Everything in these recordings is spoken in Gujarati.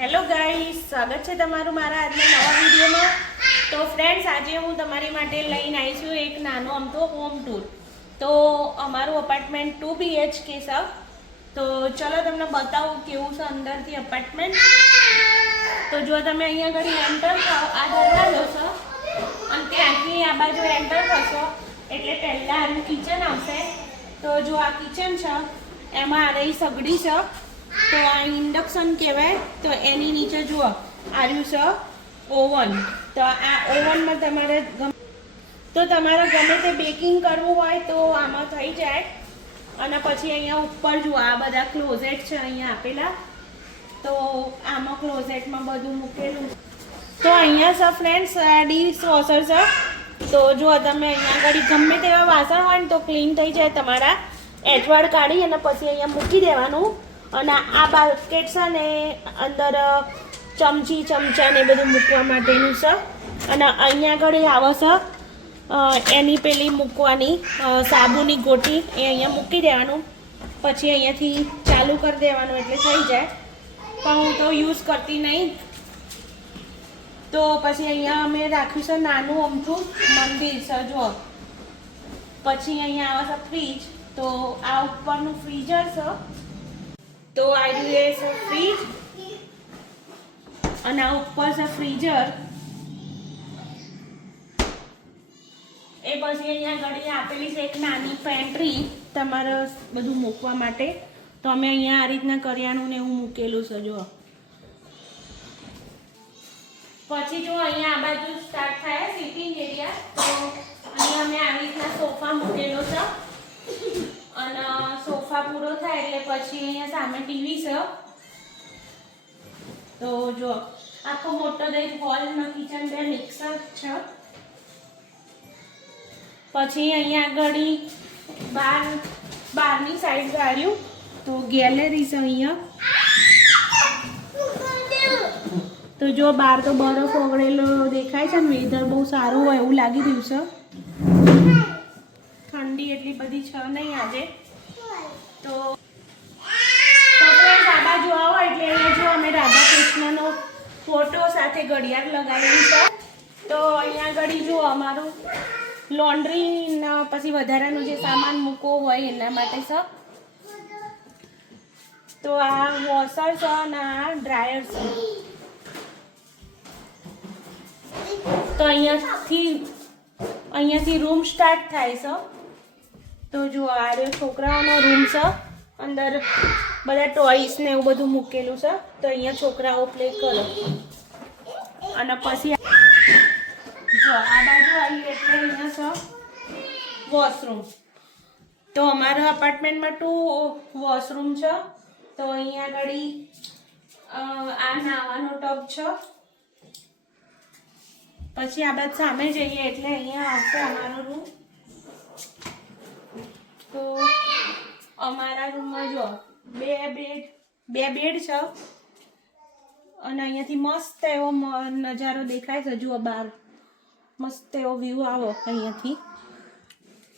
હેલો ગાઈસ, સ્વાગત છે તમારું મારા આજના નવા વિડીયોમાં। તો ફ્રેન્ડ્સ, આજે હું તમારી માટે લઈને આવી છું એક નાનો અમથો હોમ ટૂર। તો અમારું અપાર્ટમેન્ટ 2 BHK છે। તો ચલો તમને બતાવું કેવું છે અંદરથી અપાર્ટમેન્ટ। તો જો તમે અહીંયા ઘડી એન્ટર થાઓ, આ દરવાજો છે અને ત્યાંથી આ બાજુ એન્ટર થશો એટલે પહેલા આનું કિચન આવશે। તો જો આ કિચન છે, એમાં આ રહી સગડી છે। તો આ ઇન્ડક્શન કહેવાય। તો એની નીચે જુઓ આવ્યું છે ઓવન। તો આ ઓવનમાં તમારે તમારે ગમે તે બેકિંગ કરવું હોય તો આમાં થઈ જાય। અને પછી અહીંયા ઉપર જુઓ આ બધા ક્લોઝેટ છે અહીંયા આપેલા। તો આમાં ક્લોઝેટમાં બધું મૂકેલું। તો અહીંયા છે ફ્રેન્ડ્સ આ ડીશ વોશર છે। તો જો તમે અહીંયા આગળ ગમે તેવા વાસણ હોય ને તો ક્લીન થઈ જાય તમારા। એજવાડ કાઢી અને પછી અહીંયા મૂકી દેવાનું। અને આ બાસ્કેટ છે ને અંદર ચમચી ચમચા ને બધું મૂકવા માટેનું છે। અને અહીંયા આગળ આવે છે એની પેલી મૂકવાની સાબુની ગોટી, એ અહીંયા મૂકી દેવાનું। પછી અહીંયાથી ચાલુ કરી દેવાનું એટલે થઈ જાય। પણ હું તો યુઝ કરતી નહીં। તો પછી અહીંયા અમે રાખ્યું છે નાનું અમથું મંદિર છે જો। પછી અહીંયા આવે છે ફ્રીજ। તો આ ઉપરનું ફ્રીઝર છે। તો આ રહ્યું છે ફ્રીજ અને આ ઉપર છે ફ્રીઝર। એ પછી અહીંયા ઘડી આપેલી છે એક નાની પેન્ટ્રી તમારે બધું મૂકવા માટે। તો અમે અહીંયા આ રીતના કરિયાણું ને એવું મૂકેલું છે જો। પછી જો અહીંયા આ બાજુ સ્ટાર્ટ થાય સિટિંગ એરિયા। તો અહીંયા અમે આવી રીતના સોફા મૂકેલો છે અને સોફા પૂરો થાય એટલે પછી અહીંયા સામે ટીવી છે। તો જો આખો મોટો દહીં હોલ અને કિચન બે મિક્સર છે। પછી અહીંયા આગળ બહારની સાઈડ ગાડ્યું તો ગેલેરી છે અહીંયા। તો જો બહાર તો બરફ ઓગળેલો દેખાય છે ને, વેધર બહુ સારું હોય એવું લાગી રહ્યું છે। ઠંડી એટલી બધી છે નહીં આજે। તો ફ્રેન્ડ્સ આ બાજુ આવો એટલે અહીંયા જો અમે રાધા કૃષ્ણનો ફોટો સાથે ઘડિયાળ લગાવેલી છે। તો અહીંયા ઘડી જો અમારું લોન્ડ્રીના પછી વધારાનું જે સામાન મૂકવો હોય એના માટે છે। તો આ વોશર છે અને આ ડ્રાયર છે। તો અહીંયાથી રૂમ સ્ટાર્ટ થાય છે। તો જો આ છોકરાઓનો રૂમ છે, અંદર બધા ટોયસ ને એવું બધું મૂકેલું છે। તો અહીંયા છોકરાઓ પ્લે કરે। અને પછી જો આ બાજુ આવી એટલે અહીંયા છે વોશરૂમ। તો અમારા અપાર્ટમેન્ટમાં 2 વોશરૂમ છે। તો અહીંયા આગળ આ નાવાનો ટબ છે। પછી આ બાદ સામે જઈએ એટલે અહીંયા આવશે અમારો રૂમ। તો અમારા રૂમમાં જો બે બેડ છે અને અહીંયાથી મસ્ત એવો નજારો દેખાય છે। જુઓ બહાર મસ્ત એવો વ્યૂ આવો અહીંયાથી।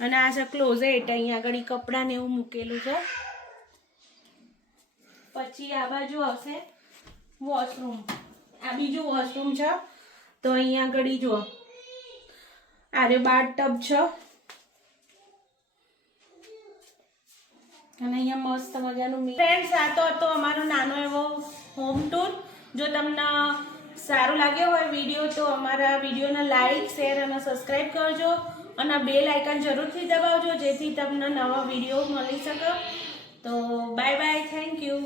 અને આ છે ક્લોઝેટ, અહીંયા આગળ કપડાં ને એવું મૂકેલું છે। પછી આ બાજુ આવશે વોશરૂમ, આ બીજું વોશરૂમ છે। તો અહીંયા આગળ જો આ બાથ ટબ છે અને અહીંયા મસ્ત મજાનું। ફ્રેન્ડ્સ, આ તો હતો અમારો નાનો એવો હોમ ટૂર। જો તમને સારું લાગ્યો હોય વિડીયો તો અમારા વિડીયોને લાઈક, શેર અને સબસ્ક્રાઈબ કરજો અને બેલ આઇકન જરૂરથી દબાવજો જેથી તમને નવા વિડીયો મળી શકે। તો બાય બાય, થેન્ક યુ।